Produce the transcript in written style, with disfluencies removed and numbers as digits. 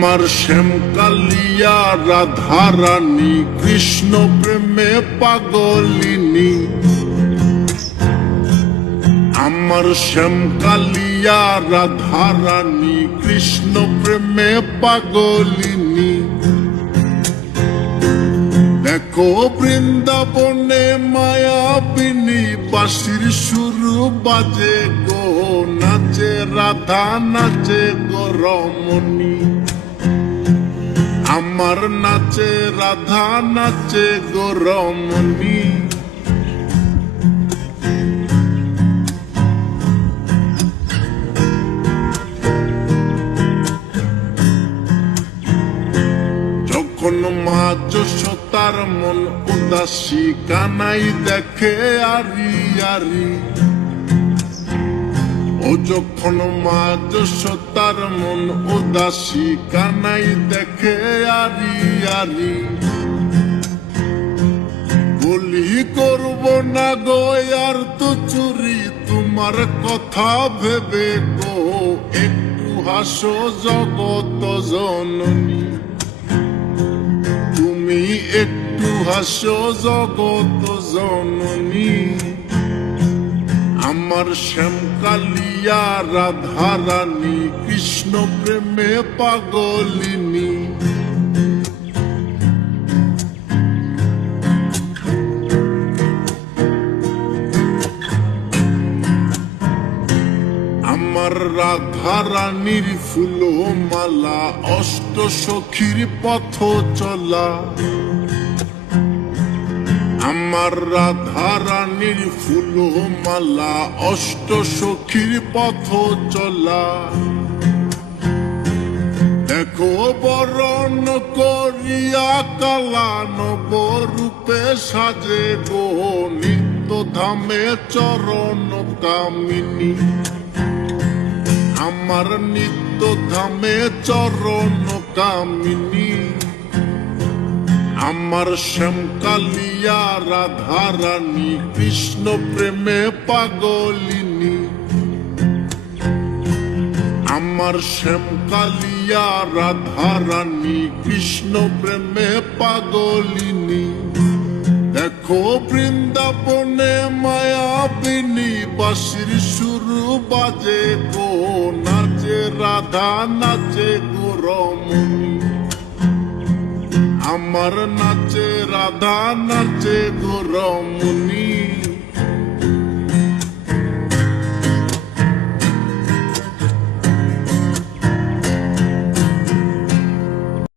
আমার শ্যামকালিয়া রাধা রানী কৃষ্ণ প্রেমে পাগলিনী। আমার শ্যামকালিয়া রাধা রানী কৃষ্ণ প্রেমে পাগলিনী। দেখো বৃন্দাবনে মায়াবিনী বাঁশির সুর বাজে গো, নাচে রাধা নাচে গো রমণী। আমার নাচে রাধা নাচে গো রমণী। যখন মা যশোদার মন উদাসী কানাই দেখে আরি আরি। ও যখন মা যশোদার মন উদাসী কানাই দেখে আরি আরি। বলি করব না গো আর তো চুরি তোমার কথা ভেবে গো, একটু হাসো জগত জননী। তুমি একটু হাসো জগত জননী। আমার শ্যামকালিয়া রাধা রানী কৃষ্ণ প্রেমে পাগলিনী। আমার রাধা রানীর ফুল মালা অষ্ট সখীর পথ চলা। আমার রাধা রানীর ফুল মালা অষ্ট সখীর পথ চলা। দেখো বরণ করিয়া কালা নবরূপে সাজে গো, নিত্য ধামে চরণ কামিনী। আমার নিত্য ধামে চরণ কামিনী। আমার শ্যামকালিয়া রাধা রানী কৃষ্ণ প্রেমে পাগলিনী। আমার শ্যামকালিয়া রাধা রানী কৃষ্ণ প্রেমে পাগলিনী। দেখো বৃন্দাবনে মায়াবিনী বাঁশির সুর বাজে গো, নাচে রাধা নাচে গো রমণী। আমার নাচে রাধা নাচে গো রমণী।